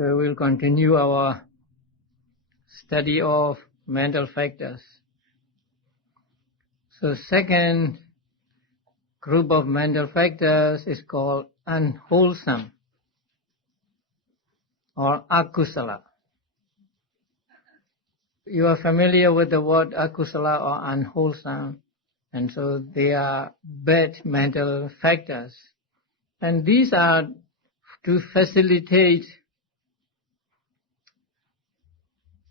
Okay, we'll continue our study of mental factors. So second group of mental factors is called unwholesome or akusala. You are familiar with the word akusala or unwholesome, and so they are bad mental factors. And these are to facilitate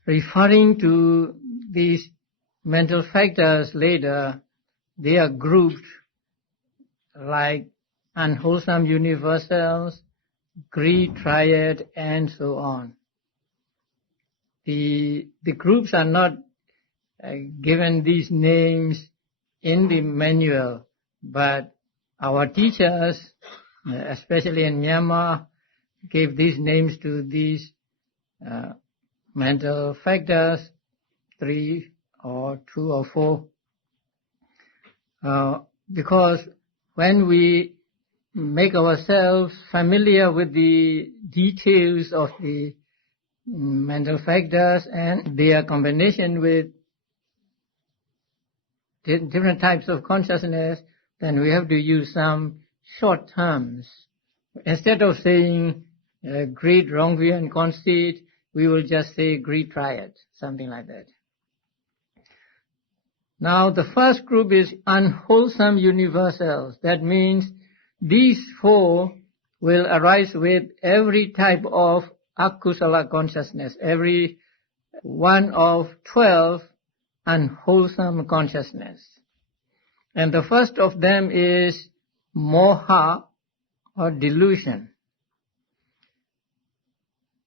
referring to these mental factors later. They are grouped like unwholesome universals, greed, triad, and so on. The groups are not given these names in the manual, but our teachers, especially in Myanmar, gave these names to these mental factors, 3 or 2 or 4, because when we make ourselves familiar with the details of the mental factors and their combination with different types of consciousness, then we have to use some short terms. Instead of saying greed, wrong view, and conceit, we will just say greed triad, something like that. Now the first group is unwholesome universals. That means these 4 will arise with every type of akusala consciousness, every one of 12 unwholesome consciousness. And the first of them is moha or delusion.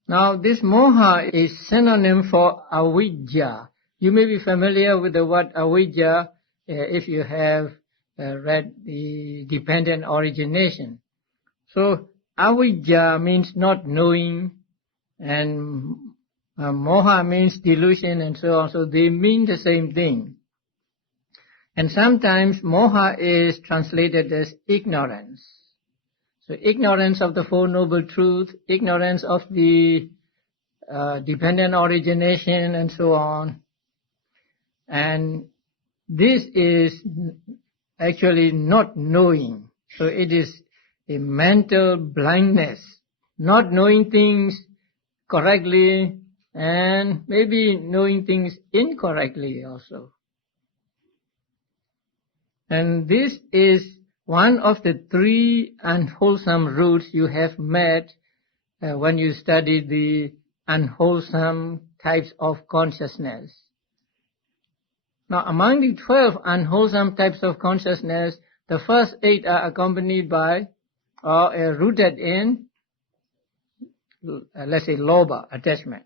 Now this moha is synonym for avidya. You may be familiar with the word avidya if you have read the dependent origination. So avidya means not knowing, and moha means delusion, and so on. So they mean the same thing. And sometimes moha is translated as ignorance. So ignorance of the Four Noble Truths, ignorance of the dependent origination, and so on. And this is actually not knowing. So it is a mental blindness, not knowing things correctly and maybe knowing things incorrectly also. And this is one of the 3 unwholesome roots you have met when you study the unwholesome types of consciousness. Now, among the 12 unwholesome types of consciousness, the first 8 are accompanied by or rooted in, let's say, lobha, attachment.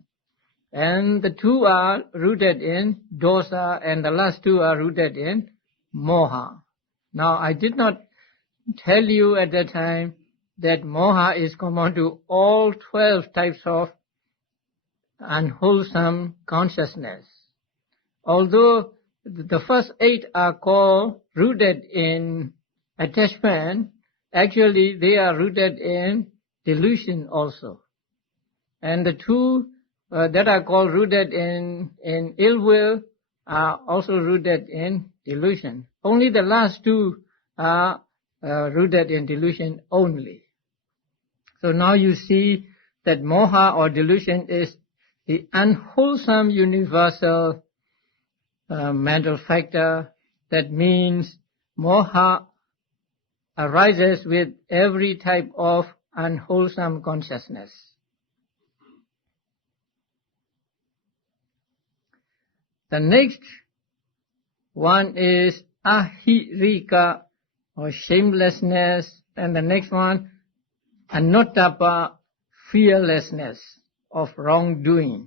And the 2 are rooted in dosa, and the last 2 are rooted in moha. Now, I did not tell you at that time that moha is common to all 12 types of unwholesome consciousness. Although the first 8 are called rooted in attachment, actually they are rooted in delusion also. And the 2 that are called rooted in ill will are also rooted in delusion. Only the last 2 are rooted in delusion only. So now you see that moha or delusion is the unwholesome universal mental factor. That means moha arises with every type of unwholesome consciousness. The next one is ahirika or shamelessness, and the next one anottapa, fearlessness of wrongdoing.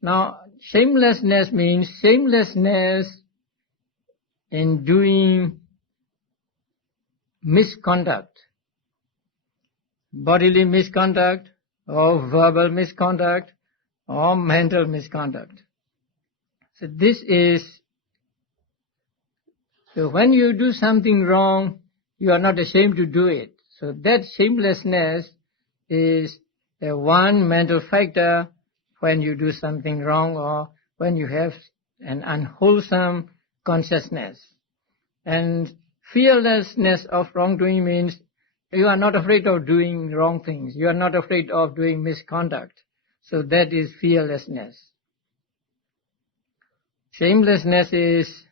Now, shamelessness means shamelessness in doing misconduct, bodily misconduct or verbal misconduct or mental misconduct. So this is, so when you do something wrong, you are not ashamed to do it. So that shamelessness is the one mental factor when you do something wrong or when you have an unwholesome consciousness. And fearlessness of wrongdoing means you are not afraid of doing wrong things. You are not afraid of doing misconduct. So that is fearlessness. Shamelessness is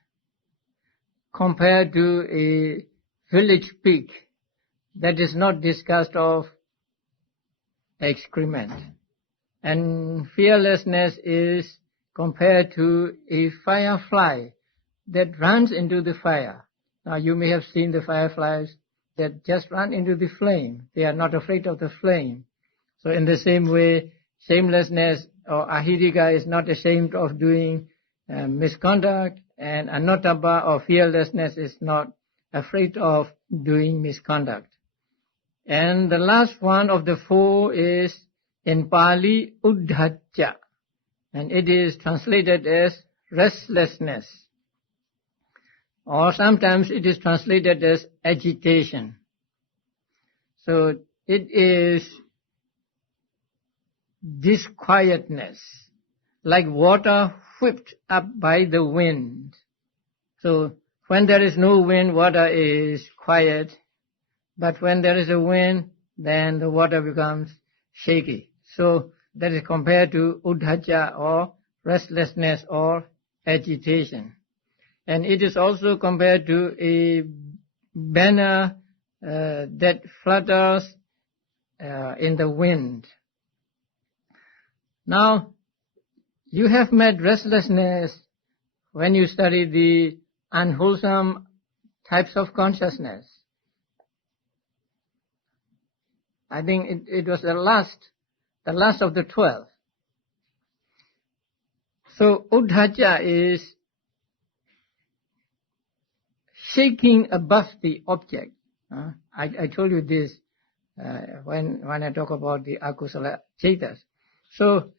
compared to a village pig that is not disgusted of excrement. And fearlessness is compared to a firefly that runs into the fire. Now you may have seen the fireflies that just run into the flame. They are not afraid of the flame. So in the same way, shamelessness or ahirika is not ashamed of doing misconduct, and anotapa or fearlessness is not afraid of doing misconduct. And the last one of the four is in Pali uddhacca, and it is translated as restlessness, or sometimes it is translated as agitation. So it is disquietness, like water whipped up by the wind. So when there is no wind, water is quiet, but when there is a wind, then the water becomes shaky. So that is compared to uddhacca or restlessness or agitation. And it is also compared to a banner that flutters in the wind. Now, you have met restlessness when you study the unwholesome types of consciousness. I think it was the last of the 12. So uddhacca is shaking above the object. I told you this when I talk about the akusala cetas. So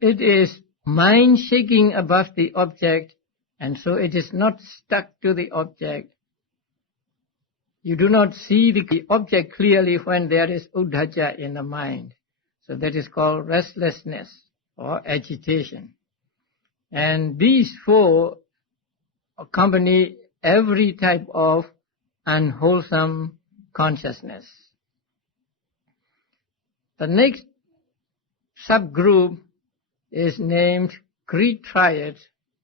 it is mind shaking above the object, and so it is not stuck to the object. You do not see the object clearly when there is uddhacca in the mind. So that is called restlessness or agitation. And these four accompany every type of unwholesome consciousness. The next subgroup is named greed triad,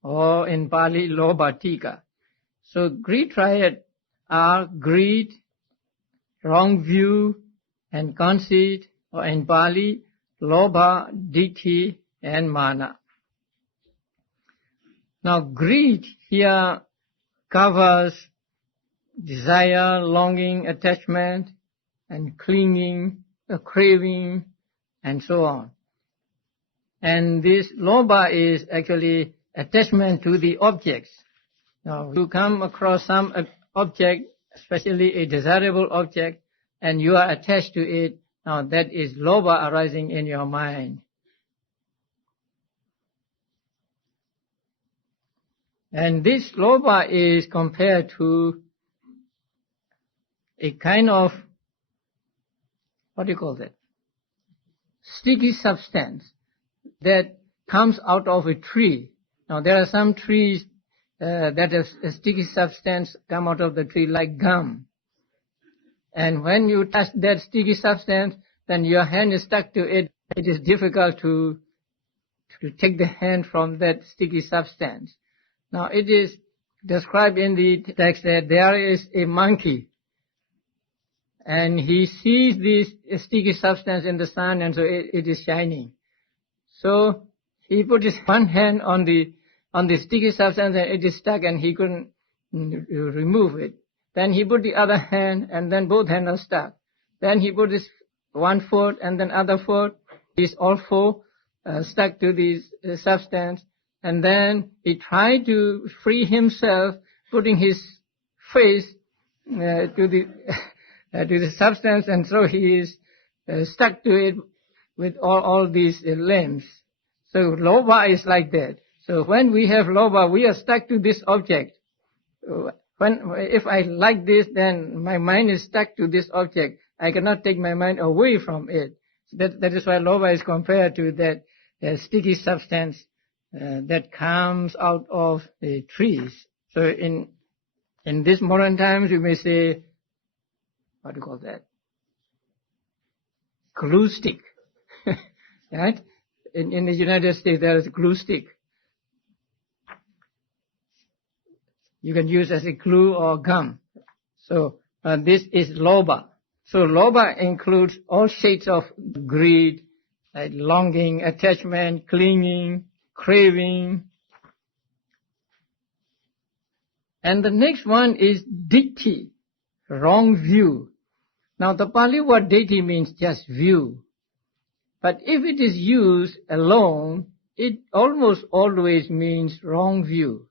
or in Pali lobhatika. So greed triad are greed, wrong view, and conceit, or in Pali lobha, ditthi, and mana. Now greed here covers desire, longing, attachment, and clinging, craving, and so on. And this lobha is actually attachment to the objects. Now you come across some object, especially a desirable object, and you are attached to it. Now that is lobha arising in your mind. And this lobha is compared to a kind of, what do you call that? Sticky substance that comes out of a tree. Now there are some trees that have a sticky substance come out of the tree like gum. And when you touch that sticky substance, then your hand is stuck to it. It is difficult to take the hand from that sticky substance. Now it is described in the text that there is a monkey, and he sees this sticky substance in the sun, and so it is shining. So he put his one hand on the sticky substance, and it is stuck, and he couldn't remove it. Then he put the other hand, and then both hands are stuck. Then he put his one foot, and then other foot. These all four stuck to this substance. And then he tried to free himself, putting his face to the substance, and so he is stuck to it with all these limbs. So lobha is like that. So when we have lobha, we are stuck to this object. If I like this, then my mind is stuck to this object. I cannot take my mind away from it. That is why lobha is compared to that sticky substance that comes out of the trees. So in these modern times, you may say, what do you call that? Glue stick, right? In the United States, there is a glue stick. You can use as a glue or gum. So this is lobha. So lobha includes all shades of greed, like longing, attachment, clinging, craving. And the next one is ditthi, wrong view. Now the Pali word ditthi means just view. But if it is used alone, it almost always means wrong view.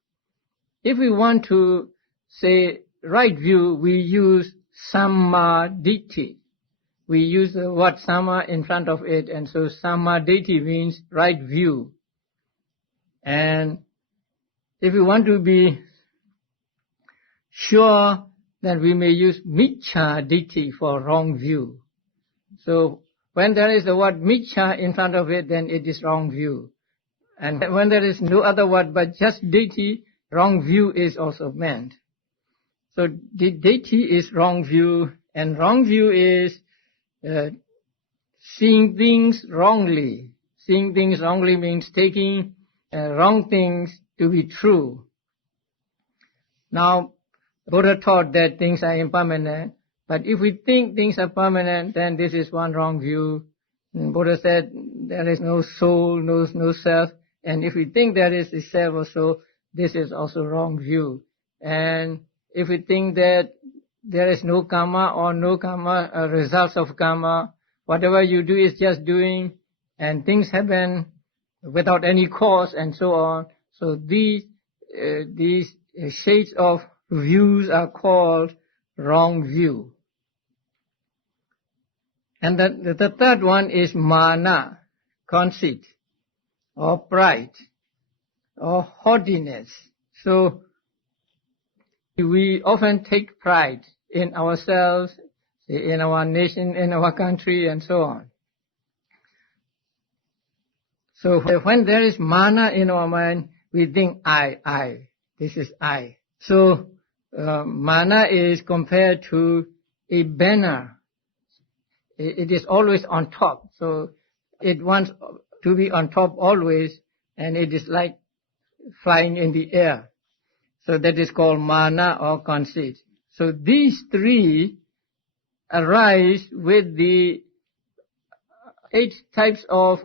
If we want to say right view, we use samma ditthi. We use the word samma in front of it, and so samma ditthi means right view. And if we want to be sure, then we may use miccha ditthi for wrong view. So when there is the word miccha in front of it, then it is wrong view. And when there is no other word but just ditthi, wrong view is also meant. So the ditthi is wrong view, and wrong view is seeing things wrongly. Seeing things wrongly means taking wrong things to be true. Now, Buddha taught that things are impermanent, but if we think things are permanent, then this is one wrong view. And Buddha said there is no soul, no self, and if we think there is a self or soul, this is also wrong view. And if we think that there is no karma or no karma results of karma, whatever you do is just doing, and things happen without any cause and so on. So these shades of views are called wrong view. And the third one is mana, conceit, or pride, or haughtiness. So we often take pride in ourselves, in our nation, in our country, and so on. So when there is mana in our mind, we think I, this is I. So mana is compared to a banner. It is always on top. So it wants to be on top always, and it is like flying in the air. So that is called mana or conceit. So these three arise with the 8 types of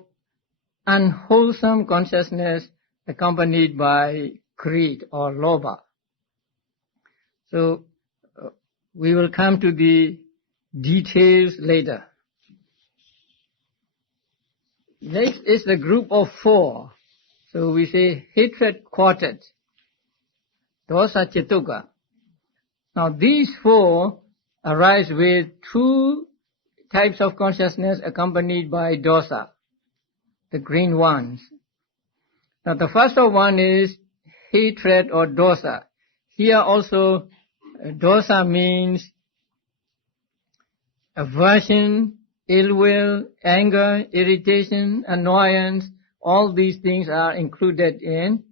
unwholesome consciousness accompanied by greed or lobha. So we will come to the details later. Next is the group of 4. So we say hatred quartet, dosa chituka. Now these 4 arise with 2 types of consciousness accompanied by dosa, the green ones. Now the first one is hatred or dosa. Here also dosa means aversion, ill will, anger, irritation, annoyance. All these things are included in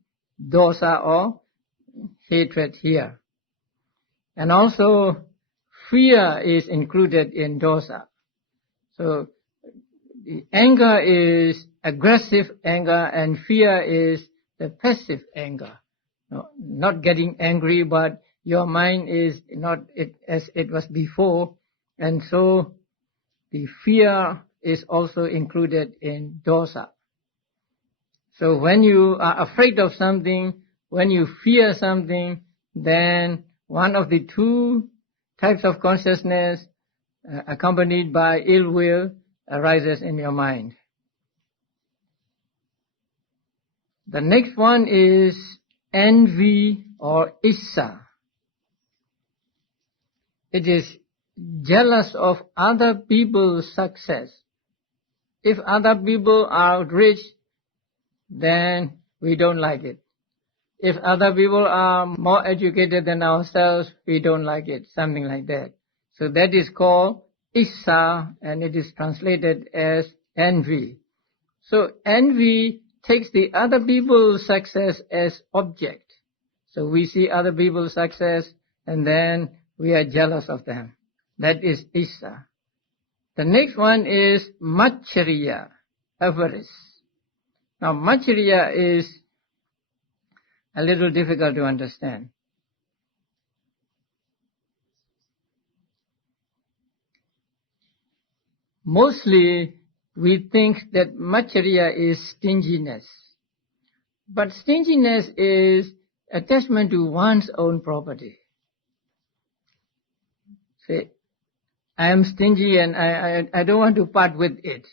dosa or hatred here. And also fear is included in dosa. So the anger is aggressive anger, and fear is the passive anger. No, not getting angry, but your mind is not as it was before, and so the fear is also included in dosa. So when you are afraid of something, when you fear something, then one of the 2 types of consciousness accompanied by ill will arises in your mind. The next one is envy or issa. It is jealous of other people's success. If other people are rich, then we don't like it. If other people are more educated than ourselves, we don't like it, something like that. So that is called issa, and it is translated as envy. So envy takes the other people's success as object. So we see other people's success and then we are jealous of them. That is Issa. The next one is Materia Avarice. Now Materia is a little difficult to understand. Mostly we think that Materia is stinginess. But stinginess is attachment to one's own property. Say, I am stingy and I don't want to part with it.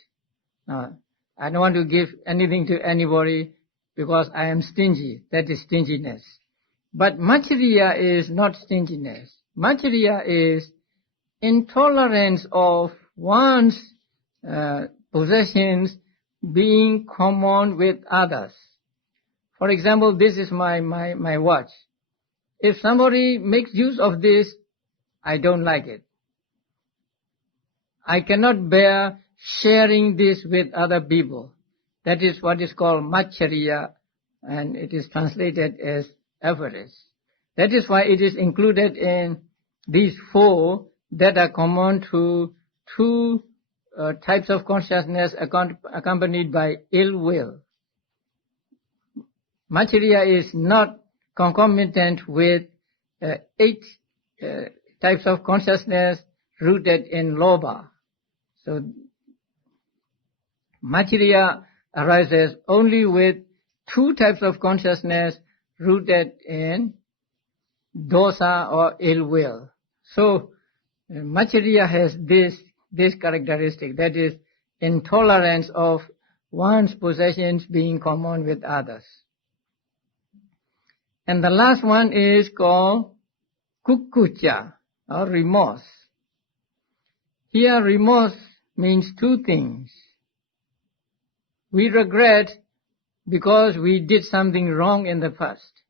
I don't want to give anything to anybody because I am stingy. That is stinginess. But Materia is not stinginess. Materia is intolerance of one's possessions being common with others. For example, this is my watch. If somebody makes use of this, I don't like it. I cannot bear sharing this with other people. That is what is called Materia, and it is translated as avarice. That is why it is included in these four that are common to two types of consciousness accompanied by ill will. Materia is not concomitant with 8 types of consciousness rooted in Lobha. So Materia arises only with 2 types of consciousness rooted in dosa or ill will. So Materia has this characteristic, that is intolerance of one's possessions being common with others. And the last one is called kukucha or remorse. Here remorse means 2 things. We regret because we did something wrong in the past.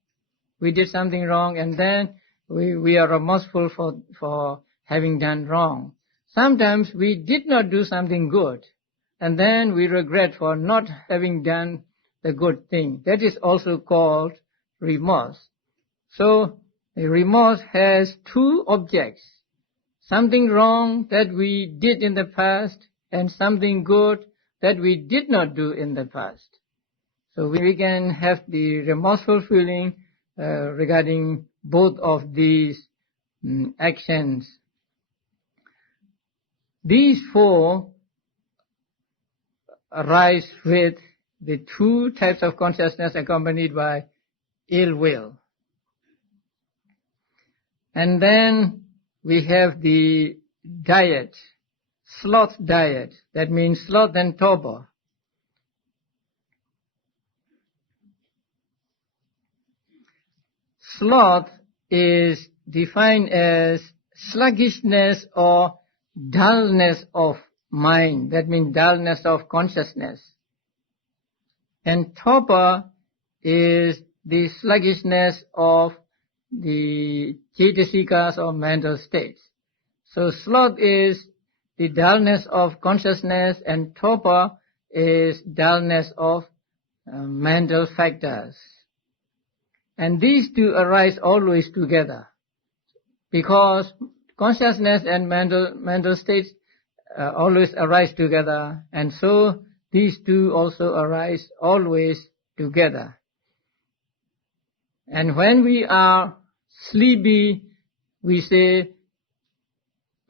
We did something wrong and then we are remorseful for having done wrong. Sometimes we did not do something good and then we regret for not having done the good thing. That is also called remorse. So the remorse has 2 objects. Something wrong that we did in the past and something good that we did not do in the past. So we can have the remorseful feeling regarding both of these actions. These 4 arise with the 2 types of consciousness accompanied by ill will. And then we have the diet, sloth diet. That means sloth and torpor. Sloth is defined as sluggishness or dullness of mind. That means dullness of consciousness. And torpor is the sluggishness of the Cetasikas or mental states. So sloth is the dullness of consciousness and torpor is dullness of mental factors. And these 2 arise always together because consciousness and mental states always arise together, and so these 2 also arise always together. And when we are sleepy, we say,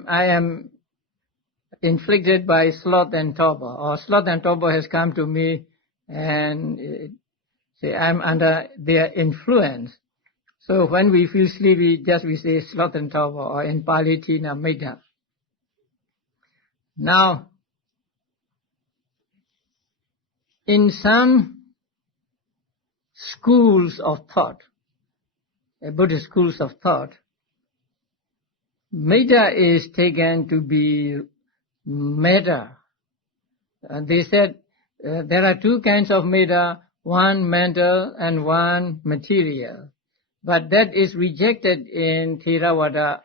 I am inflicted by sloth and torpor, or sloth and torpor has come to me and say I'm under their influence. So when we feel sleepy, just we say sloth and torpor, or in Pali Tina Metta. Now, in some schools of thought, Buddhist schools of thought, metta is taken to be metta. They said there are 2 kinds of metta, one mental and one material. But that is rejected in Theravada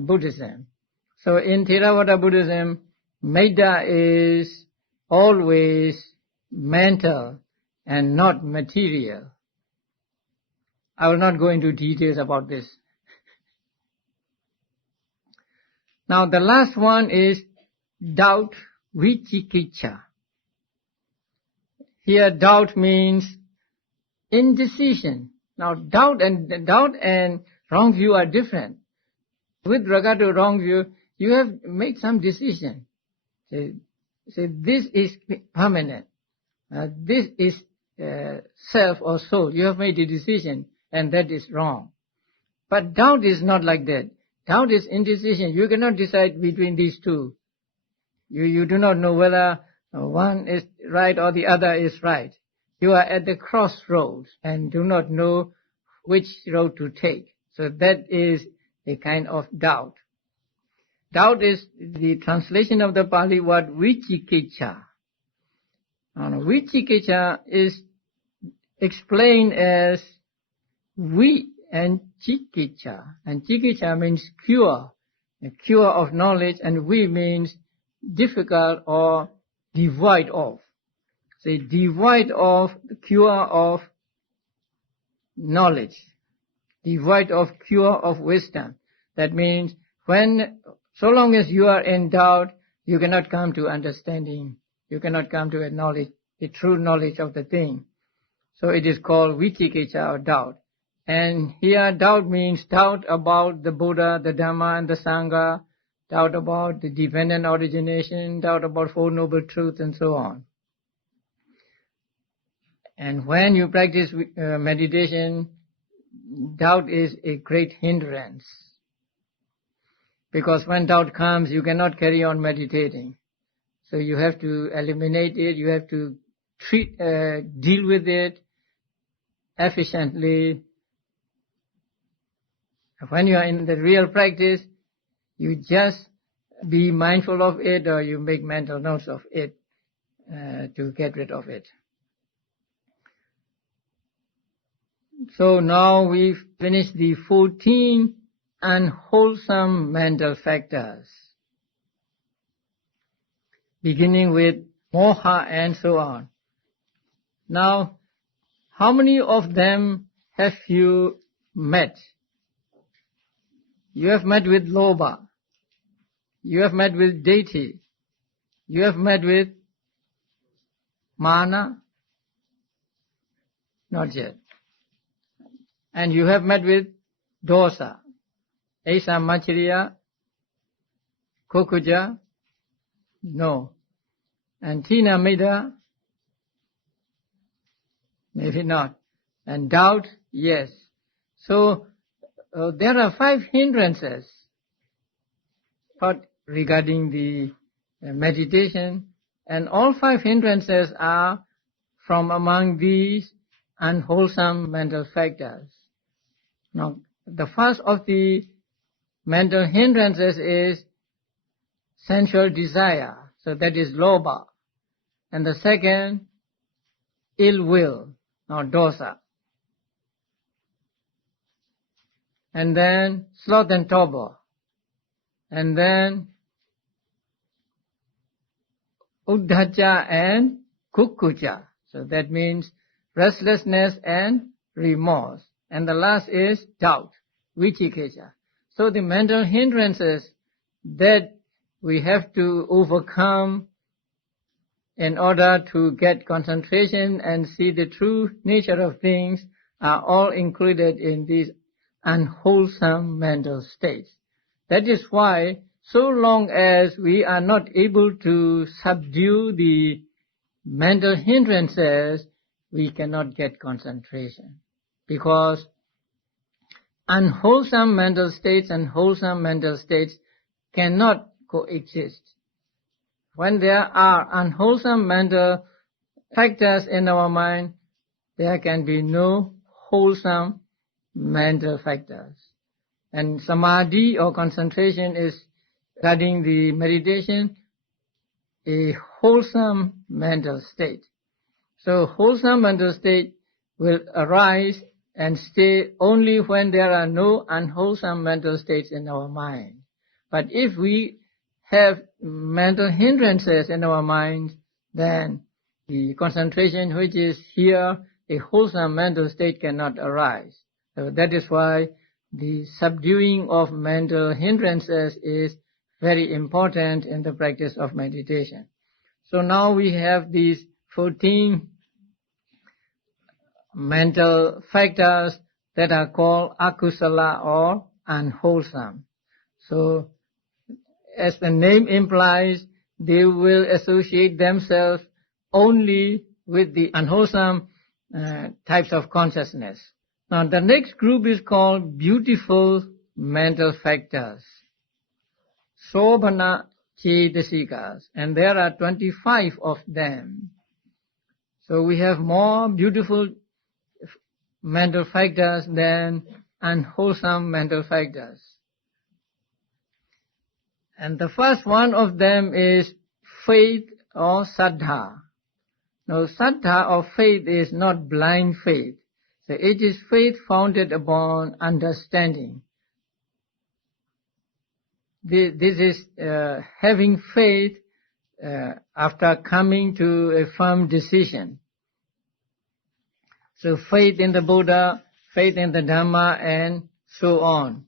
Buddhism. So in Theravada Buddhism, metta is always mental and not material. I will not go into details about this. Now the last one is doubt, vicikiccha. Here doubt means indecision. Now doubt and wrong view are different. With regard to wrong view, you have made some decision. Say this is permanent. This is self or soul. You have made a decision, and that is wrong. But doubt is not like that. Doubt is indecision. You cannot decide between these two. You do not know whether one is right or the other is right. You are at the crossroads and do not know which road to take. So that is a kind of doubt. Doubt is the translation of the Pali word vicikiccha. Vicikiccha is explained as vi and cikiccha. And cikiccha means cure, a cure of knowledge, and vi means difficult or devoid of. So devoid of the cure of knowledge, devoid of cure of wisdom. That means so long as you are in doubt, you cannot come to understanding. You cannot come to a knowledge, the true knowledge of the thing. So it is called vicikiccha or doubt. And here doubt means doubt about the Buddha, the Dhamma and the Saṅgaha, doubt about the dependent origination, doubt about Four Noble Truths and so on. And when you practice meditation, doubt is a great hindrance. Because when doubt comes, you cannot carry on meditating. So you have to eliminate it, you have to deal with it efficiently. When you are in the real practice, you just be mindful of it, or you make mental notes of it to get rid of it. So now we've finished the 14 unwholesome mental factors, beginning with moha and so on. Now, how many of them have you met? You have met with lobha. You have met with deity. You have met with mana. Not yet. And you have met with dosa. Esa Materia, Kokuja, no. And Tina Mida, maybe not. And doubt, yes. So there are 5 hindrances regarding the meditation, and all 5 hindrances are from among these unwholesome mental factors. Now, the first of the mental hindrances is sensual desire, so that is lobha. And the second, ill will, or dosa. And then sloth and torpor. And then uddhacca and kukkucca. So that means restlessness and remorse. And the last is doubt, vicikiccha. So the mental hindrances that we have to overcome in order to get concentration and see the true nature of things are all included in these unwholesome mental states. That is why so long as we are not able to subdue the mental hindrances, we cannot get concentration. Because unwholesome mental states and wholesome mental states cannot coexist. When there are unwholesome mental factors in our mind, there can be no wholesome mental factors. And samadhi or concentration is, regarding the meditation, a wholesome mental state. So wholesome mental state will arise and stay only when there are no unwholesome mental states in our mind. But if we have mental hindrances in our mind, then the concentration which is here, a wholesome mental state cannot arise. So that is why the subduing of mental hindrances is very important in the practice of meditation. So now we have these 14 mental factors that are called akusala or unwholesome. So as the name implies, they will associate themselves only with the unwholesome types of consciousness. Now the next group is called beautiful mental factors, sobhana cetasikas, and there are 25 of them. So we have more beautiful mental factors than unwholesome mental factors. And the first one of them is faith or saddha. Now saddha or faith is not blind faith. So it is faith founded upon understanding. This is having faith after coming to a firm decision. So faith in the Buddha, faith in the Dhamma, and so on.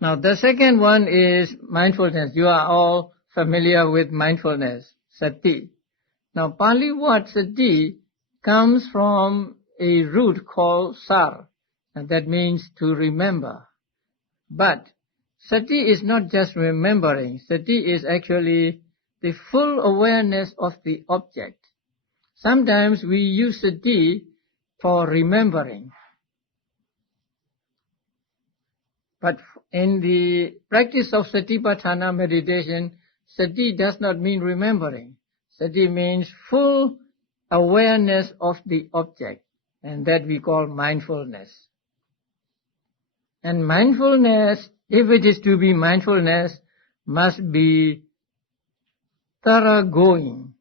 Now the second one is mindfulness. You are all familiar with mindfulness, sati. Now Pali word sati comes from a root called sar, and that means to remember. But sati is not just remembering. Sati is actually the full awareness of the object. Sometimes we use sati for remembering. But in the practice of satipatthana meditation, sati does not mean remembering. Sati means full awareness of the object, and that we call mindfulness. And mindfulness, if it is to be mindfulness, must be thoroughgoing.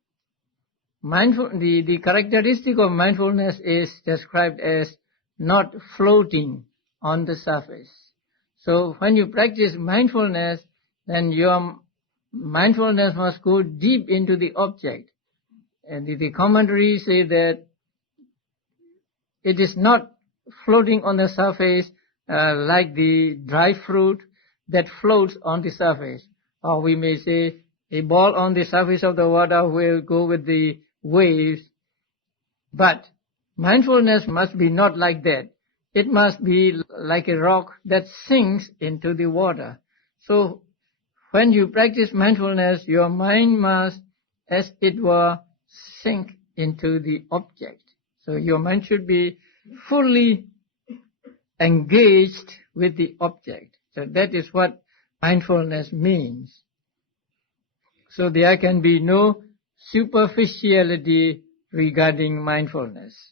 The characteristic of mindfulness is described as not floating on the surface. So when you practice mindfulness, then your mindfulness must go deep into the object. And the commentaries say that it is not floating on the surface like the dry fruit that floats on the surface. Or we may say a ball on the surface of the water will go with the waves. But mindfulness must be not like that. It must be like a rock that sinks into the water. So when you practice mindfulness, your mind must, as it were, sink into the object. So your mind should be fully engaged with the object. So that is what mindfulness means. So there can be no superficiality regarding mindfulness.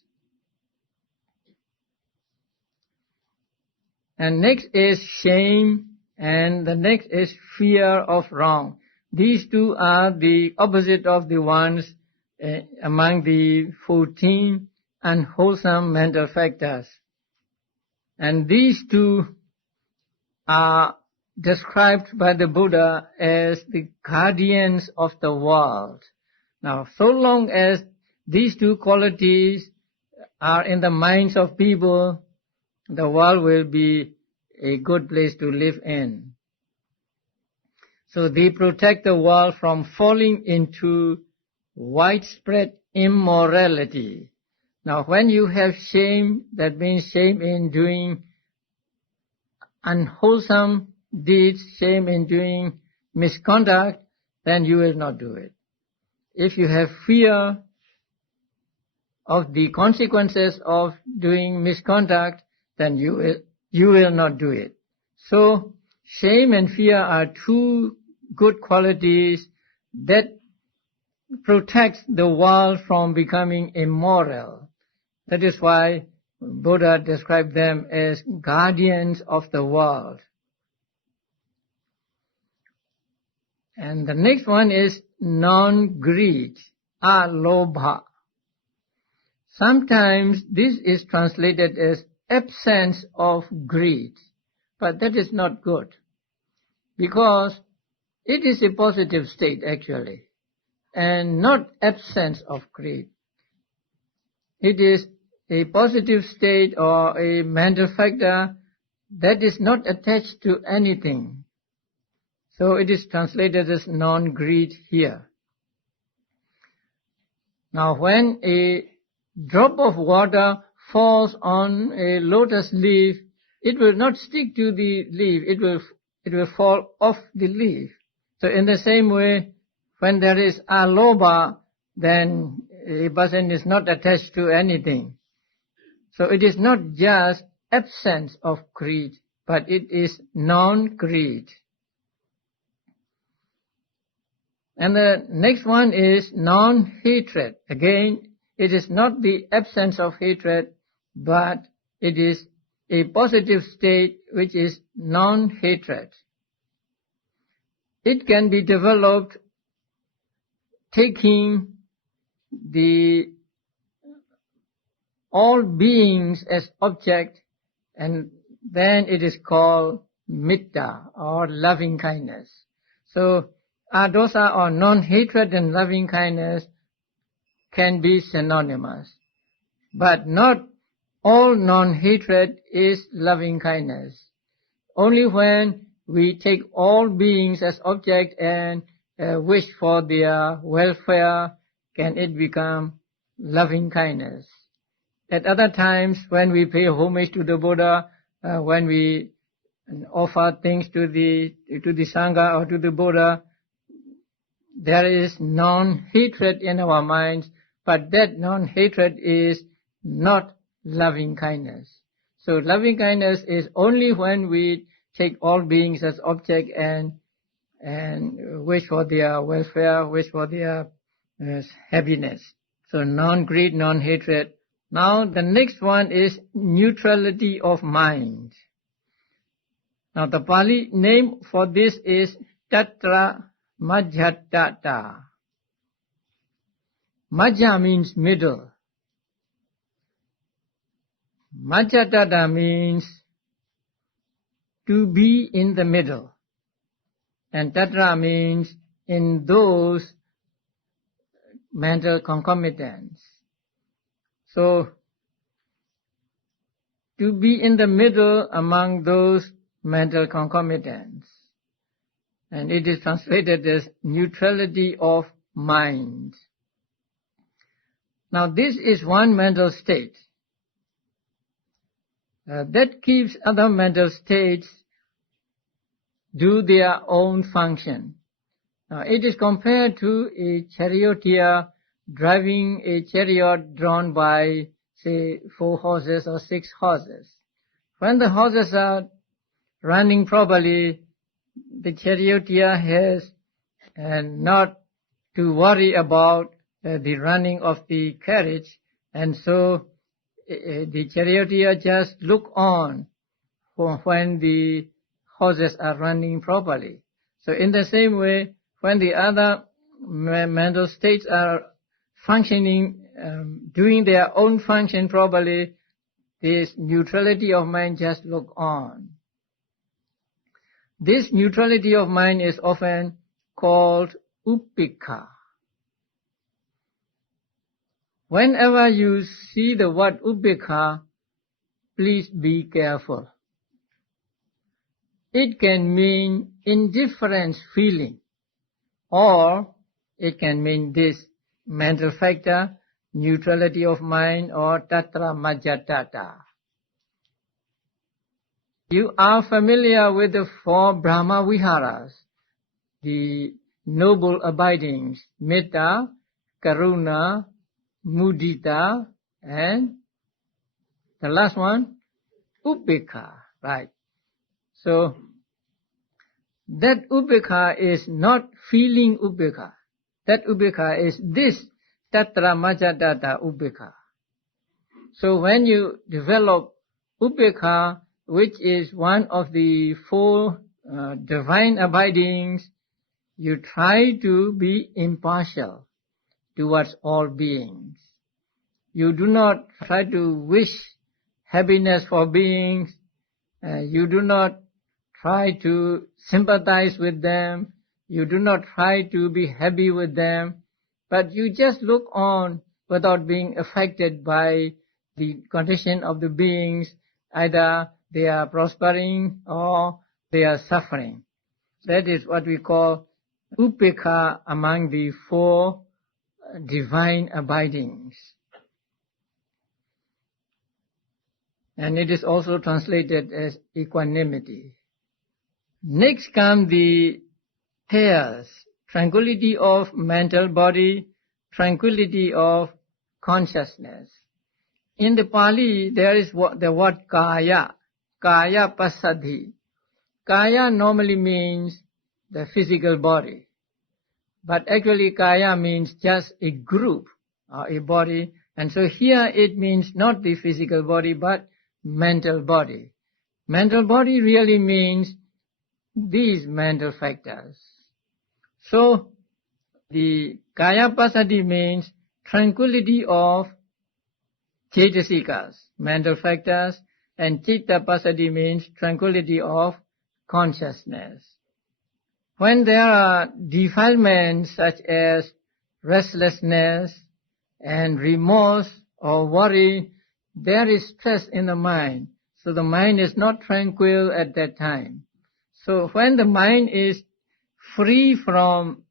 And next is shame, and the next is fear of wrong. These two are the opposite of the ones among the 14 unwholesome mental factors. And these two are described by the Buddha as the guardians of the world. Now, so long as these two qualities are in the minds of people, the world will be a good place to live in. So they protect the world from falling into widespread immorality. Now when you have shame, that means shame in doing unwholesome deeds, shame in doing misconduct, then you will not do it. If you have fear of the consequences of doing misconduct, then you will not do it. So shame and fear are two good qualities that protect the world from becoming immoral. That is why Buddha described them as guardians of the world. And the next one is non-greed, alobha. Sometimes this is translated as absence of greed, but that is not good, because It is a positive state actually, and not absence of greed. It is a positive state or a mental factor that is not attached to anything. So it is translated as non-greed here. Now when a drop of water falls on a lotus leaf, it will not stick to the leaf, it will fall off the leaf. So in the same way, when there is alobha, then a person is not attached to anything. So it is not just absence of greed, but it is non-greed. And the next one is non-hatred. Again, it is not the absence of hatred, but it is a positive state which is non-hatred. It can be developed taking all beings as object, and then it is called metta or loving kindness. So adosa or non-hatred and loving kindness can be synonymous, but not all non-hatred is loving kindness. Only when we take all beings as object and wish for their welfare can it become loving kindness. At other times, when we pay homage to the Buddha, when we offer things to the Saṅgaha or to the Buddha, there is non-hatred in our minds, but that non-hatred is not loving kindness. So loving kindness is only when we take all beings as object and wish for their welfare, wish for their happiness. So non-greed, non-hatred. Now the next one is neutrality of mind. Now the Pali name for this is Tatra Majjhatata. Majja means middle. Majjhatata means to be in the middle. And Tatra means in those mental concomitants. So, to be in the middle among those mental concomitants. And it is translated as neutrality of mind. Now this is one mental state that keeps other mental states do their own function. Now it is compared to a charioteer driving a chariot drawn by, say, 4 horses or 6 horses. When the horses are running properly, the charioteer has not to worry about the running of the carriage, and so the charioteer just look on when the horses are running properly. So in the same way, when the other mental states are functioning, doing their own function properly, this neutrality of mind just look on. This neutrality of mind is often called upekkha. Whenever you see the word upekkha, please be careful. It can mean indifference feeling, or it can mean this mental factor, neutrality of mind, or tatra majjhatata. You are familiar with the 4 Brahma Viharas, the noble abidings, metta, karuna, mudita, and the last one, upekkha, right? So, that upekkha is not feeling upekkha. That upekkha is this tatra majjhatata upekkha. So when you develop upekkha, which is one of the 4 divine abidings, you try to be impartial towards all beings. You do not try to wish happiness for beings. You do not try to sympathize with them. You do not try to be happy with them, but you just look on without being affected by the condition of the beings. Either they are prospering or they are suffering. That is what we call upekha among the four divine abidings. And it is also translated as equanimity. Next come the pairs, tranquility of mental body, tranquility of consciousness. In the Pali, there is the word kaya, kaya passaddhi. Kaya normally means the physical body, but actually kaya means just a group or a body, and so here it means not the physical body but mental body. Mental body really means these mental factors. So the kaya passaddhi means tranquility of Cetasikas, mental factors, and Citta passaddhi means tranquility of consciousness. When there are defilements such as restlessness and remorse or worry, there is stress in the mind. So the mind is not tranquil at that time. So when the mind is free from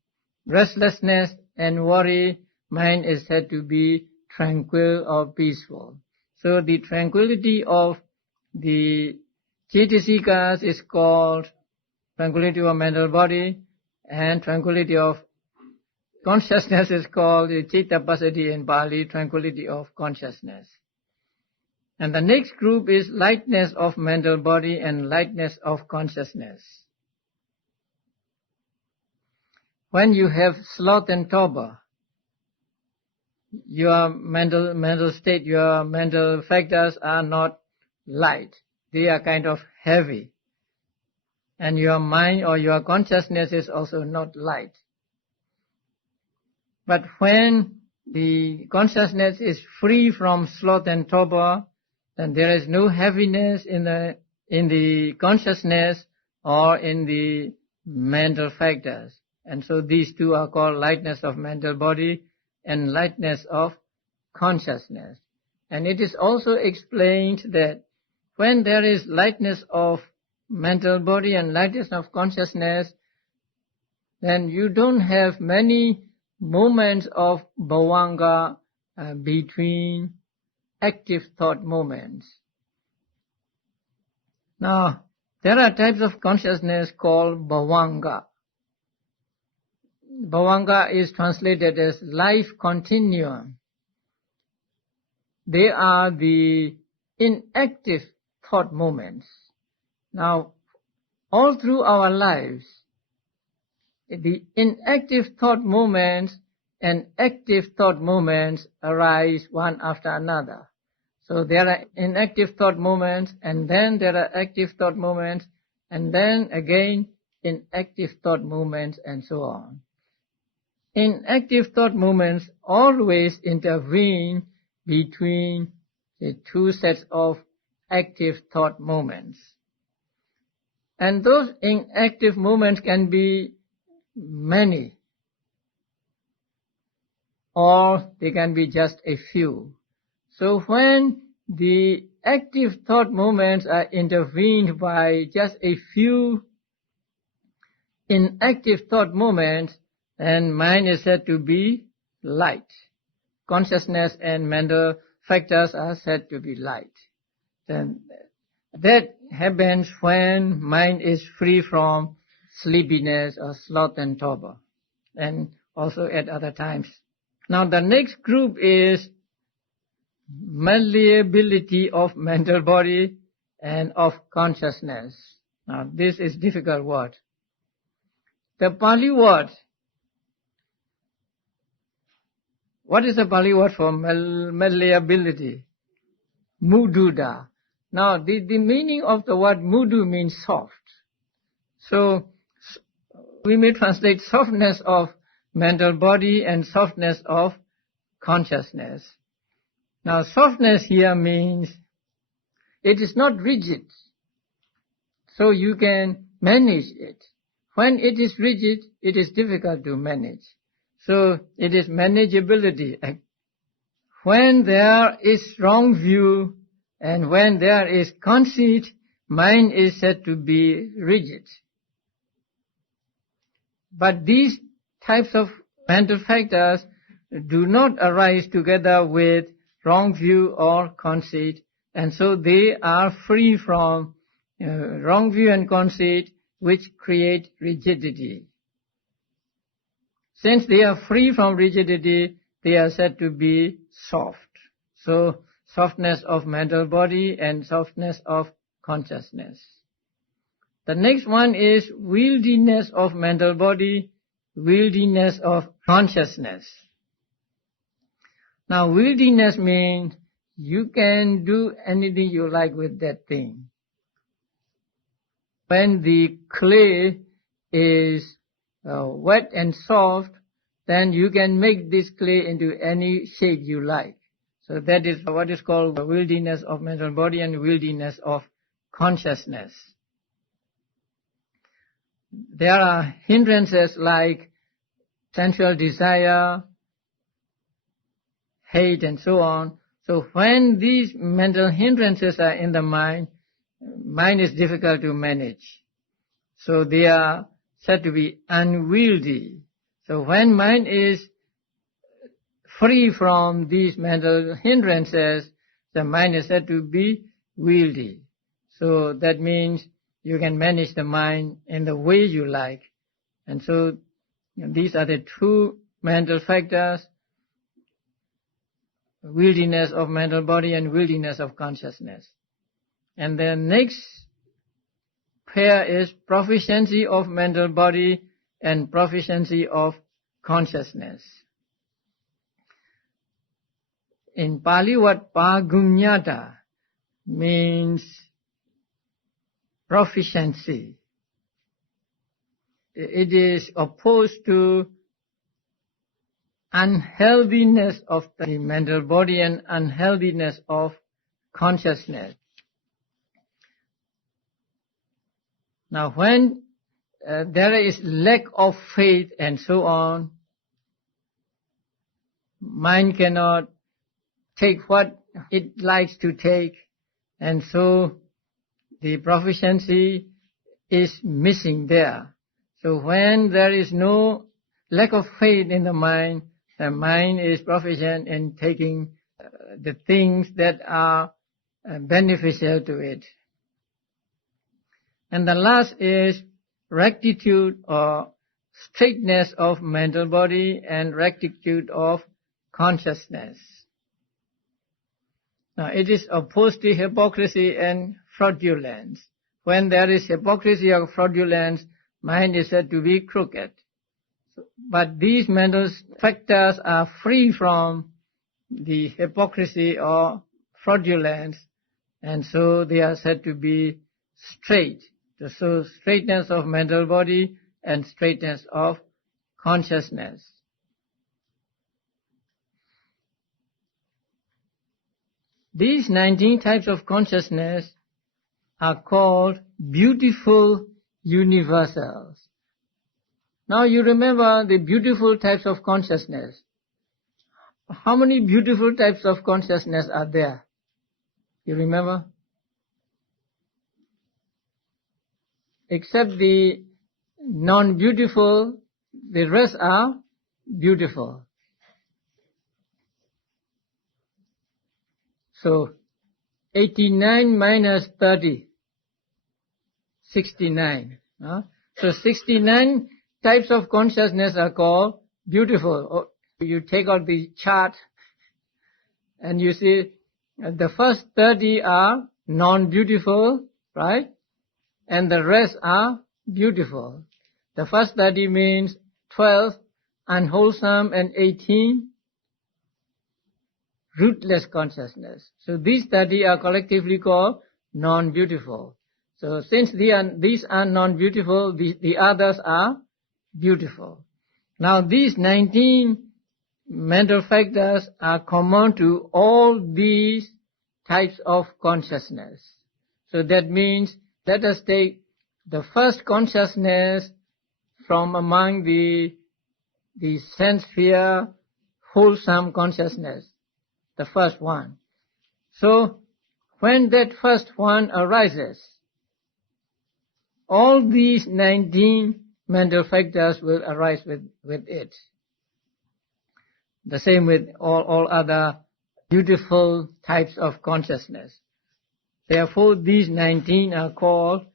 restlessness and worry, mind is said to be tranquil or peaceful. So the tranquility of the Cetasikas is called tranquility of mental body, and tranquility of consciousness is called the Citta passaddhi in Pali, tranquility of consciousness. And the next group is lightness of mental body and lightness of consciousness. When you have sloth and torpor, your mental state, your mental factors are not light. They are kind of heavy. And your mind or your consciousness is also not light. But when the consciousness is free from sloth and torpor, then there is no heaviness in the consciousness or in the mental factors. And so these two are called lightness of mental body and lightness of consciousness. And it is also explained that when there is lightness of mental body and lightness of consciousness, then you don't have many moments of bhavanga between active thought moments. Now, there are types of consciousness called bhavanga. Bhavanga is translated as life continuum. They are the inactive thought moments. Now, all through our lives, the inactive thought moments and active thought moments arise one after another. So there are inactive thought moments, and then there are active thought moments, and then again inactive thought moments, and so on. Inactive thought moments always intervene between the two sets of active thought moments. And those inactive moments can be many, or they can be just a few. So when the active thought moments are intervened by just a few inactive thought moments, then mind is said to be light. Consciousness and mental factors are said to be light. Then that happens when mind is free from sleepiness or sloth and torpor, and also at other times. Now the next group is malleability of mental body and of consciousness. Now this is difficult word. The Pali word, what is the Pali word for malleability? Mududa. Now the meaning of the word mudu means soft. So we may translate softness of mental body and softness of consciousness. Now softness here means it is not rigid, so you can manage it. when it is rigid, it is difficult to manage. So it is manageability. When there is wrong view and when there is conceit, mind is said to be rigid. But these types of mental factors do not arise together with wrong view or conceit, and so they are free from wrong view and conceit, which create rigidity. Since they are free from rigidity, they are said to be soft. So, softness of mental body and softness of consciousness. The next one is wieldiness of mental body, wieldiness of consciousness. Now, wieldiness means you can do anything you like with that thing. When the clay is wet and soft, then you can make this clay into any shape you like. So that is what is called the wieldiness of mental body and wieldiness of consciousness. There are hindrances like sensual desire, hate, and so on. So when these mental hindrances are in the mind is difficult to manage. So they are said to be unwieldy. So when mind is free from these mental hindrances, the mind is said to be wieldy. So that means you can manage the mind in the way you like. And so these are the two mental factors, wieldiness of mental body and wieldiness of consciousness. And the next pair is proficiency of mental body and proficiency of consciousness. In Pali, what pagunyata means proficiency. It is opposed to unhealthiness of the mental body and unhealthiness of consciousness. Now, when there is lack of faith and so on, mind cannot take what it likes to take, and so the proficiency is missing there. So when there is no lack of faith in the mind is proficient in taking the things that are beneficial to it. And the last is rectitude or straightness of mental body and rectitude of consciousness. Now, it is opposed to hypocrisy and fraudulence. When there is hypocrisy or fraudulence, mind is said to be crooked. But these mental factors are free from the hypocrisy or fraudulence, and so they are said to be straight. So straightness of mental body and straightness of consciousness. These 19 types of consciousness are called beautiful universals. Now you remember the beautiful types of consciousness. How many beautiful types of consciousness are there? You remember? Except the non-beautiful, the rest are beautiful. So 89 minus 30, 69. So 69 types of consciousness are called beautiful. You take out the chart and you see the first 30 are non-beautiful, right? And the rest are beautiful. The first 30 means 12 unwholesome and 18 rootless consciousness. So these 30 are collectively called non-beautiful. So since these are non-beautiful, the others are beautiful. Now these 19 mental factors are common to all these types of consciousness. So that means, let us take the first consciousness from among the sense sphere wholesome consciousness, the first one. So when that first one arises, all these 19 mental factors will arise with it. The same with all other beautiful types of consciousness. Therefore, these 19 are called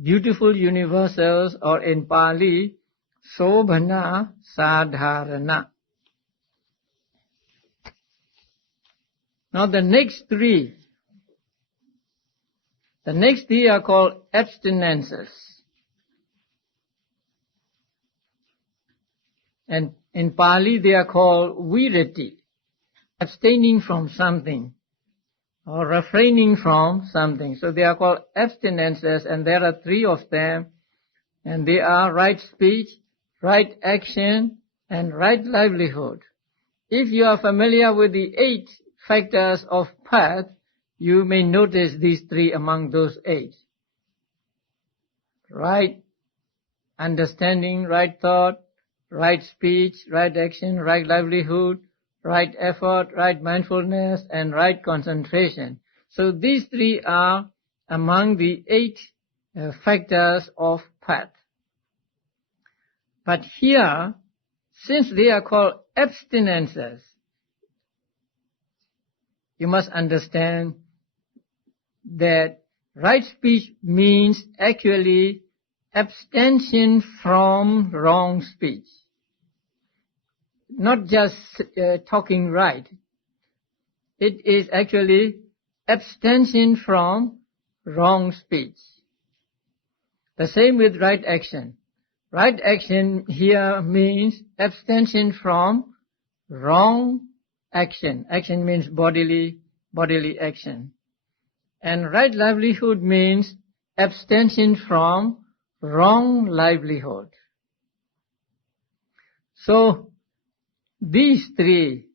beautiful universals, or in Pali, Sobhana Sadharana. Now the next three are called abstinences. And in Pali they are called virati, abstaining from something or refraining from something. So they are called abstinences, and there are three of them, and they are right speech, right action, and right livelihood. If you are familiar with the 8 factors of path, you may notice these three among those 8. Right understanding, right thought, right speech, right action, right livelihood, right effort, right mindfulness, and right concentration. So these three are among the 8 factors of path. But here, since they are called abstinences, you must understand that right speech means actually abstention from wrong speech. Not just talking right. It is actually abstention from wrong speech. The same with right action. Right action here means abstention from wrong action. Action means bodily action. And right livelihood means abstention from wrong livelihood. So these three,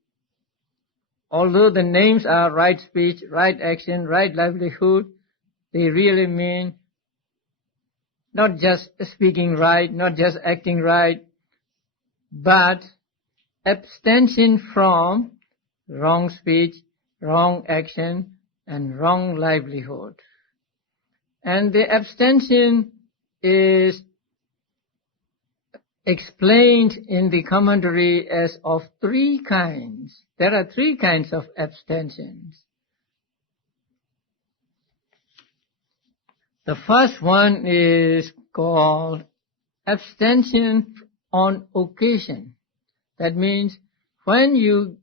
although the names are right speech, right action, right livelihood, they really mean not just speaking right, not just acting right, but abstention from wrong speech, wrong action, and wrong livelihood. And the abstention is explained in the commentary as of 3 kinds. There are 3 kinds of abstentions. The first one is called abstention on occasion. That means when you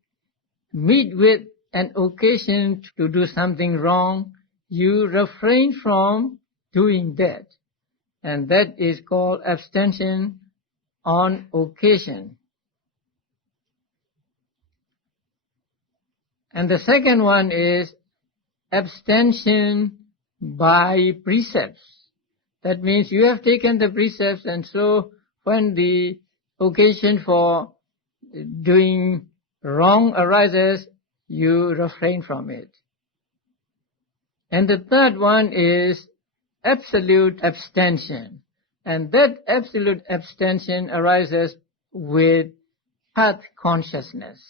meet with an occasion to do something wrong, you refrain from doing that. And that is called abstention on occasion. And the second one is abstention by precepts. That means you have taken the precepts, and so when the occasion for doing wrong arises, you refrain from it. And the third one is absolute abstention. And that absolute abstention arises with path consciousness.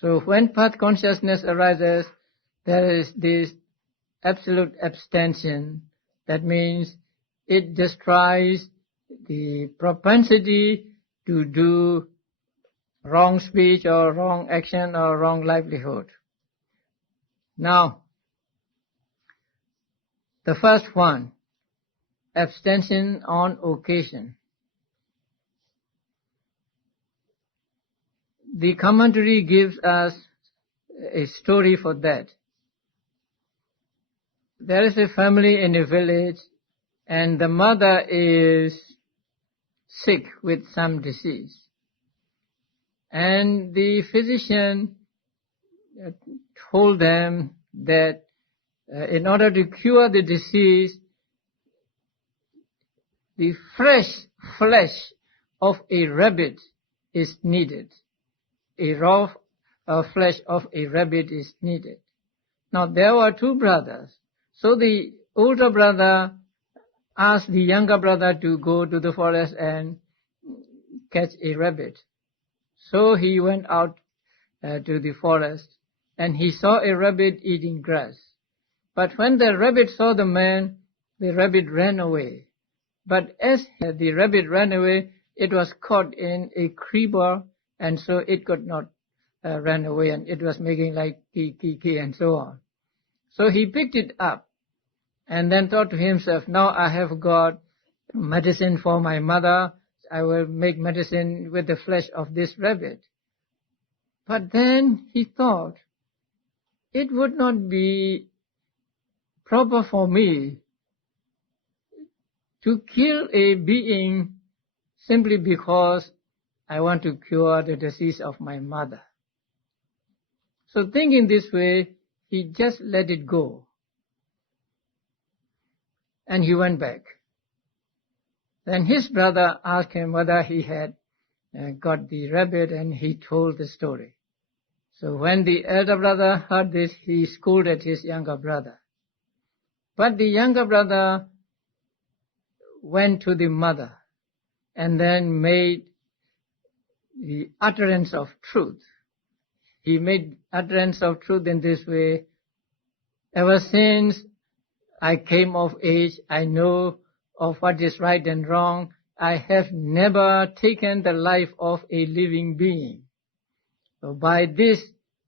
So when path consciousness arises, there is this absolute abstention. That means it destroys the propensity to do wrong speech or wrong action or wrong livelihood. Now, the first one, abstention on occasion. The commentary gives us a story for that. There is a family in a village, and the mother is sick with some disease. And the physician told them that in order to cure the disease, the fresh flesh of a rabbit is needed. A raw flesh of a rabbit is needed. Now there were 2 brothers. So the older brother asked the younger brother to go to the forest and catch a rabbit. So he went out to the forest, and he saw a rabbit eating grass. But when the rabbit saw the man, the rabbit ran away. But as the rabbit ran away, it was caught in a creeper, and so it could not run away, and it was making like ki, and so on. So he picked it up and then thought to himself, now I have got medicine for my mother. I will make medicine with the flesh of this rabbit. But then he thought, it would not be proper for me to kill a being simply because I want to cure the disease of my mother. So thinking this way, he just let it go. And he went back. Then his brother asked him whether he had got the rabbit, and he told the story. So when the elder brother heard this, he scolded his younger brother. But the younger brother went to the mother and then made the utterance of truth. He made utterance of truth in this way: ever since I came of age, I know of what is right and wrong. I have never taken the life of a living being. So by this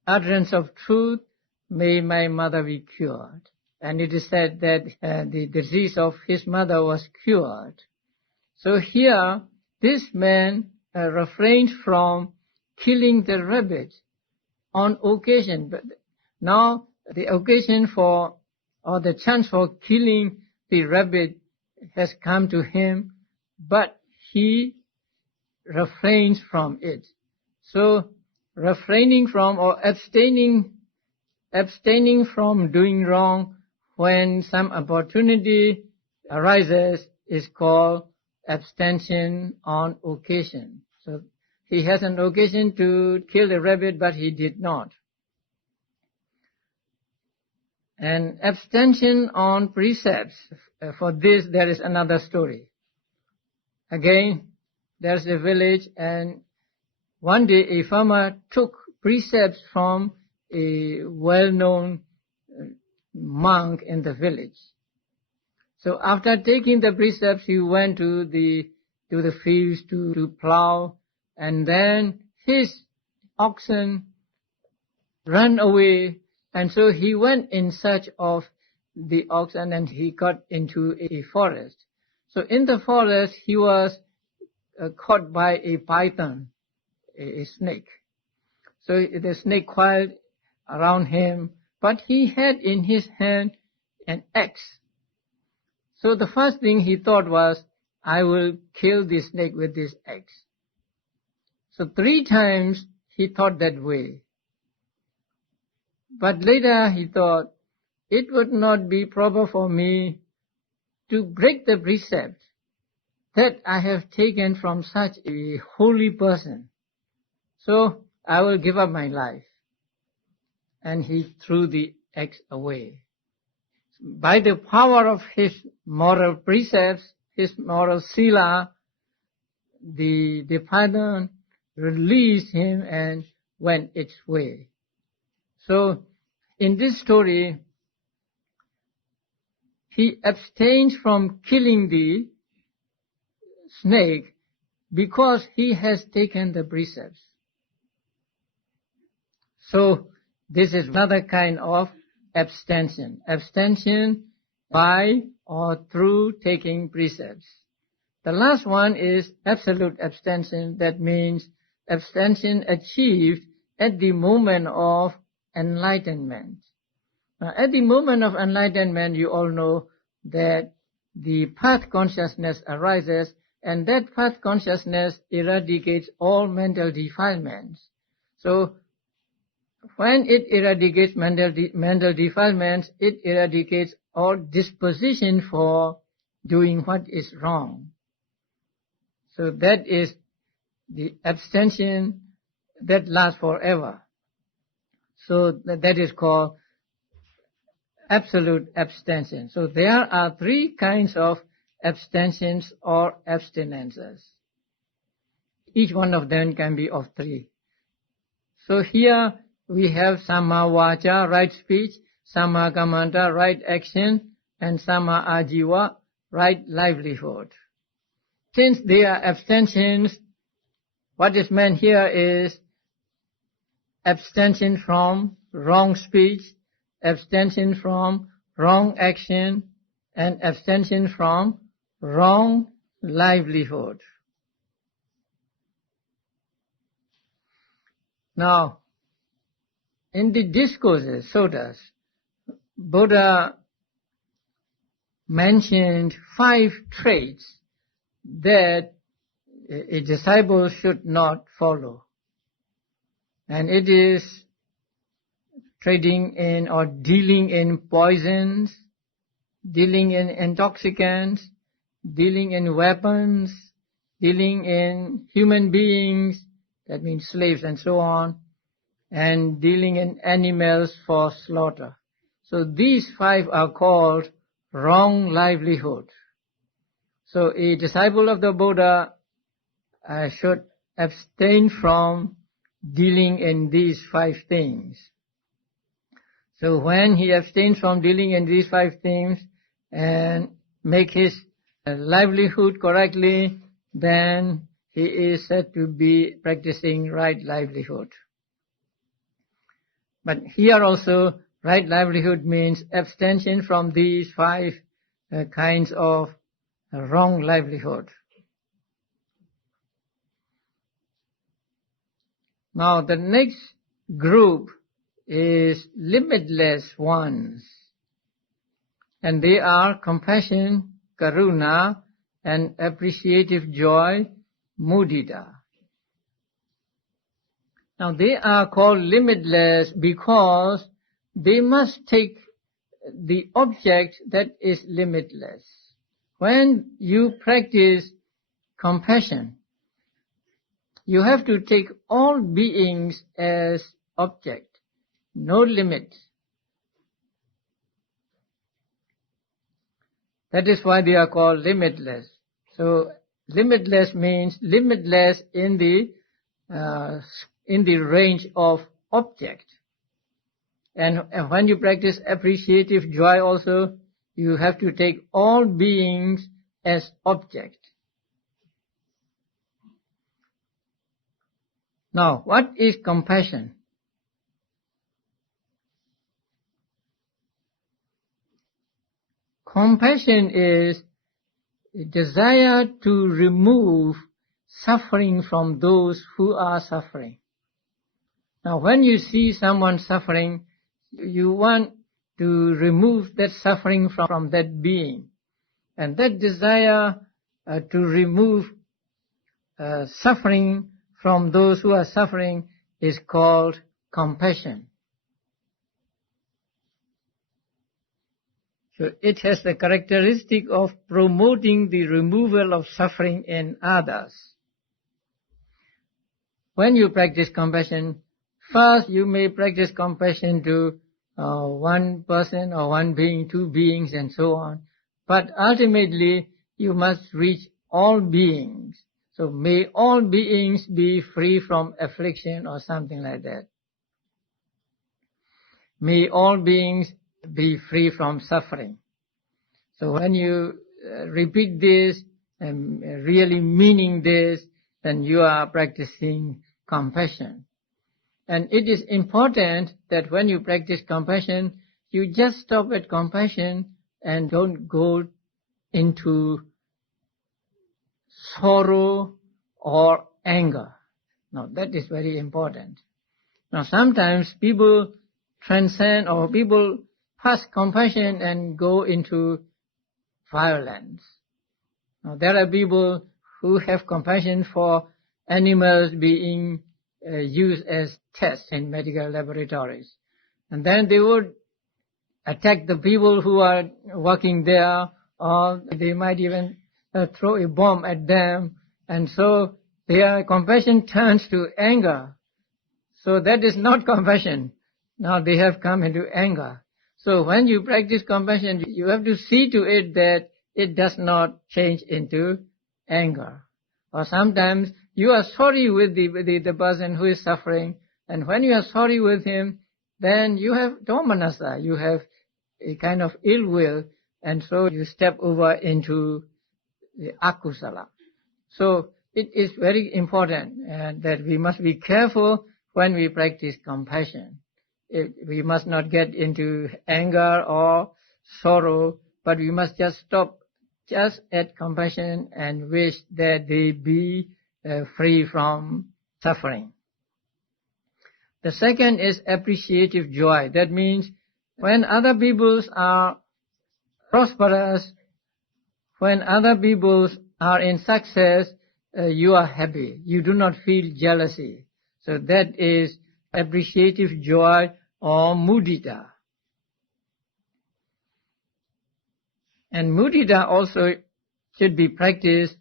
utterance of truth, may my mother be cured. And it is said that the disease of his mother was cured. So here, this man refrained from killing the rabbit on occasion. But now the occasion for, or the chance for killing the rabbit has come to him, but he refrains from it. So refraining from, or abstaining from doing wrong when some opportunity arises is called abstention on occasion. So he has an occasion to kill the rabbit, but he did not. And abstention on precepts, for this there is another story. Again, there's a village, and one day a farmer took precepts from a well-known monk in the village. So after taking the precepts, he went to the fields to plow, and then his oxen ran away, and so he went in search of the oxen, and he got into a forest. So in the forest, he was caught by a python, a snake. So the snake coiled around him, but he had in his hand an axe. So the first thing he thought was, I will kill the snake with this axe. So 3 times he thought that way. But later he thought, it would not be proper for me to break the precept that I have taken from such a holy person. So I will give up my life. And he threw the axe away. By the power of his moral precepts, his moral sila, the python released him and went its way. So in this story, he abstains from killing the snake because he has taken the precepts. So this is another kind of abstention. Abstention by or through taking precepts. The last one is absolute abstention. That means abstention achieved at the moment of enlightenment. Now, at the moment of enlightenment, you all know that the path consciousness arises, and that path consciousness eradicates all mental defilements. So when it eradicates mental defilements, it eradicates all disposition for doing what is wrong. So that is the abstention that lasts forever. So that is called absolute abstention. So there are 3 kinds of abstentions or abstinences. Each one of them can be of three. So here we have Samma Vaca, right speech, Samma Kammanta, right action, and Samma Ajiva, right livelihood. Since they are abstentions, what is meant here is abstention from wrong speech, abstention from wrong action, and abstention from wrong livelihood. Now, in the discourses, suttas, Buddha mentioned 5 traits that a disciple should not follow. And it is trading in or dealing in poisons, dealing in intoxicants, dealing in weapons, dealing in human beings, that means slaves and so on, and dealing in animals for slaughter. So these 5 are called wrong livelihood. So a disciple of the Buddha should abstain from dealing in these 5 things. So when he abstains from dealing in these 5 things and make his livelihood correctly, then he is said to be practicing right livelihood. But here also, right livelihood means abstention from these 5 kinds of wrong livelihood. Now the next group is limitless ones, and they are compassion, karuna, and appreciative joy, mudita. Now they are called limitless because they must take the object that is limitless. When you practice compassion, you have to take all beings as object, no limit. That is why they are called limitless. So limitless means limitless in the range of object. And when you practice appreciative joy also, you have to take all beings as object. Now, what is compassion? Compassion is a desire to remove suffering from those who are suffering. Now, when you see someone suffering, you want to remove that suffering from that being. And that desire to remove suffering from those who are suffering is called compassion. So it has the characteristic of promoting the removal of suffering in others. When you practice compassion, first you may practice compassion to one person or one being, 2 beings and so on. But ultimately you must reach all beings. So may all beings be free from affliction or something like that. May all beings be free from suffering. So when you repeat this and really meaning this, then you are practicing compassion. And it is important that when you practice compassion, you just stop at compassion and don't go into sorrow or anger. Now that is very important. Now sometimes people transcend or people pass compassion and go into violence. Now there are people who have compassion for animals being used as tests in medical laboratories. And then they would attack the people who are working there, or they might even throw a bomb at them. And so their compassion turns to anger. So that is not compassion. Now they have come into anger. So when you practice compassion, you have to see to it that it does not change into anger. Or sometimes you are sorry with the person who is suffering, and when you are sorry with him, then you have domanassa, you have a kind of ill will, and so you step over into the akusala. So it is very important that we must be careful when we practice compassion. We must not get into anger or sorrow, but we must just stop just at compassion and wish that they be free from suffering. The second is appreciative joy. That means when other peoples are prosperous, when other peoples are in success, you are happy. You do not feel jealousy. So that is appreciative joy or mudita. And mudita also should be practiced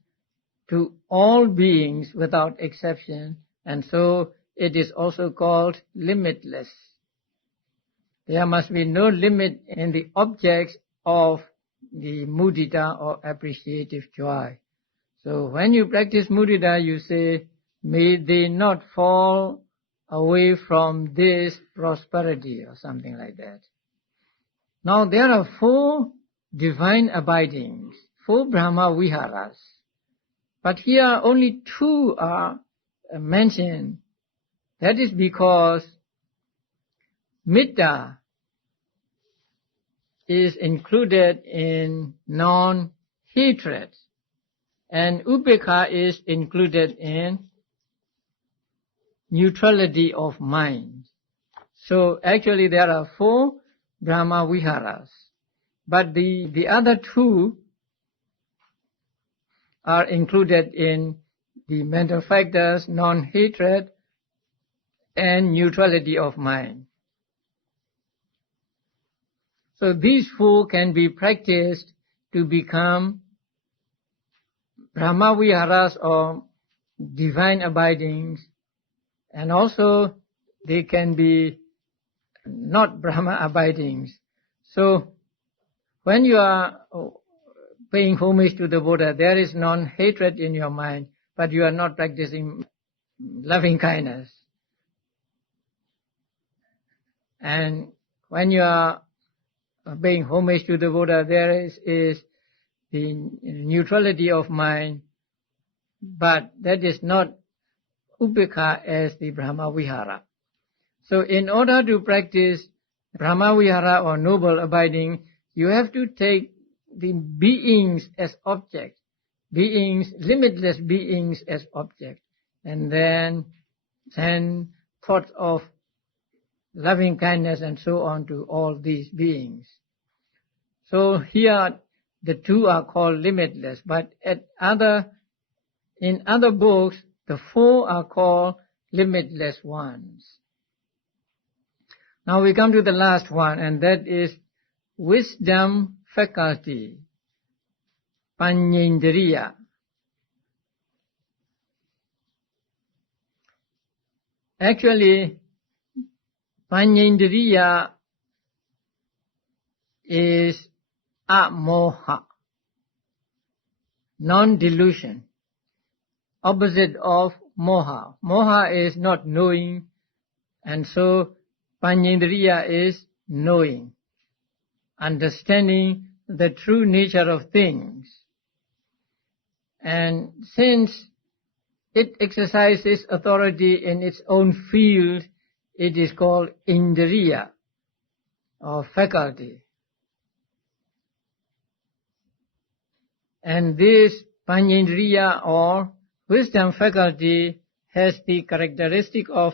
to all beings without exception, and so it is also called limitless. There must be no limit in the objects of the mudita or appreciative joy. So when you practice mudita, you say, may they not fall away from this prosperity or something like that. Now there are 4 divine abidings, 4 Brahma Viharas. But here only 2 are mentioned. That is because Metta is included in non-hatred, and Upekkha is included in neutrality of mind. So actually there are 4 Brahma Viharas, but the other 2 are included in the mental factors, non-hatred, and neutrality of mind. So these 4 can be practiced to become Brahma Viharas or divine abidings, and also they can be not Brahma abidings. So when you are paying homage to the Buddha, there is non-hatred in your mind, but you are not practicing loving kindness. And when you are paying homage to the Buddha, there is the neutrality of mind, but that is not Upekkha as the Brahma Vihara. So in order to practice Brahma Vihara or noble abiding, you have to take the beings as object, beings, limitless beings as object, and then send thoughts of loving kindness and so on to all these beings. So here the 2 are called limitless, but in other books the 4 are called limitless ones. Now we come to the last one, and that is wisdom faculty, Paññindriya. Actually, Paññindriya is amoha, non-delusion, opposite of moha. Moha is not knowing, and so Paññindriya is knowing, understanding the true nature of things. And since it exercises authority in its own field, it is called indriya or faculty. And this Paññindriya or wisdom faculty has the characteristic of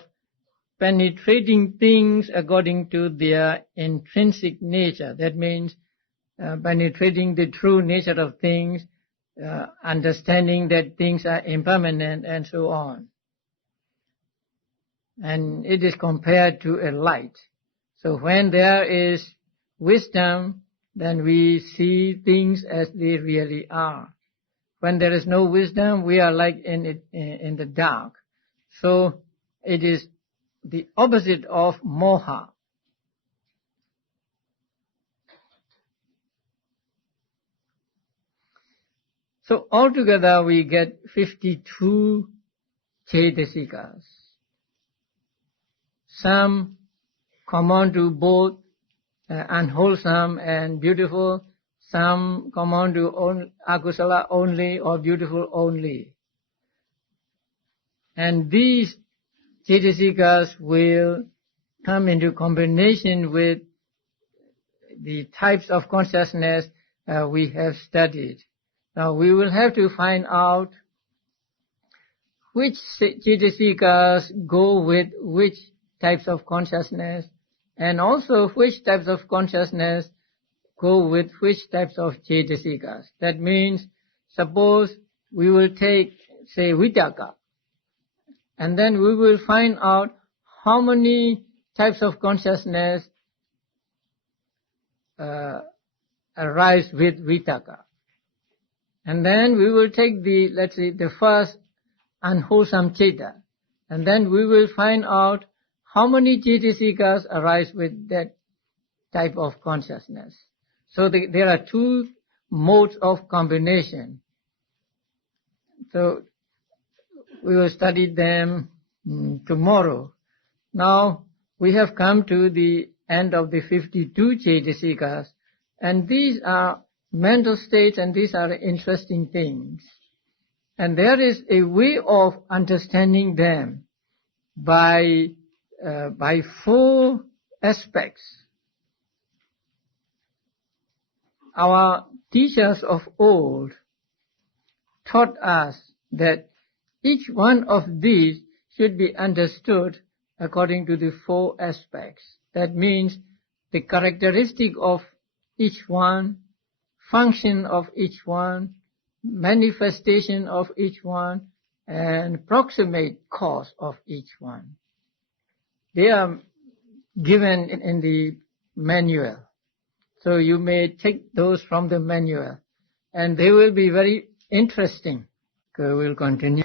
penetrating things according to their intrinsic nature. That means penetrating the true nature of things, understanding that things are impermanent and so on. And it is compared to a light. So when there is wisdom, then we see things as they really are. When there is no wisdom, we are like in the dark. So it is the opposite of moha. So altogether we get 52 Cetasikas. Some correspond to both unwholesome and beautiful. Some correspond to akusala only or beautiful only. And these Cetasikas will come into combination with the types of consciousness we have studied. Now we will have to find out which Cetasikas go with which types of consciousness, and also which types of consciousness go with which types of Cetasikas. That means, suppose we will take, say, Vitaka, and then we will find out how many types of consciousness arise with Vitaka. And then we will take the, let's say, the first unwholesome Ceta, and then we will find out how many Cetasikas arise with that type of consciousness. So there are two modes of combination. So we will study them tomorrow. Now we have come to the end of the 52 Cetasikas, and these are mental states, and these are interesting things. And there is a way of understanding them by 4 aspects. Our teachers of old taught us that each one of these should be understood according to the 4 aspects. That means the characteristic of each one, function of each one, manifestation of each one, and proximate cause of each one. They are given in the manual. So you may take those from the manual, and they will be very interesting. Okay, we'll continue.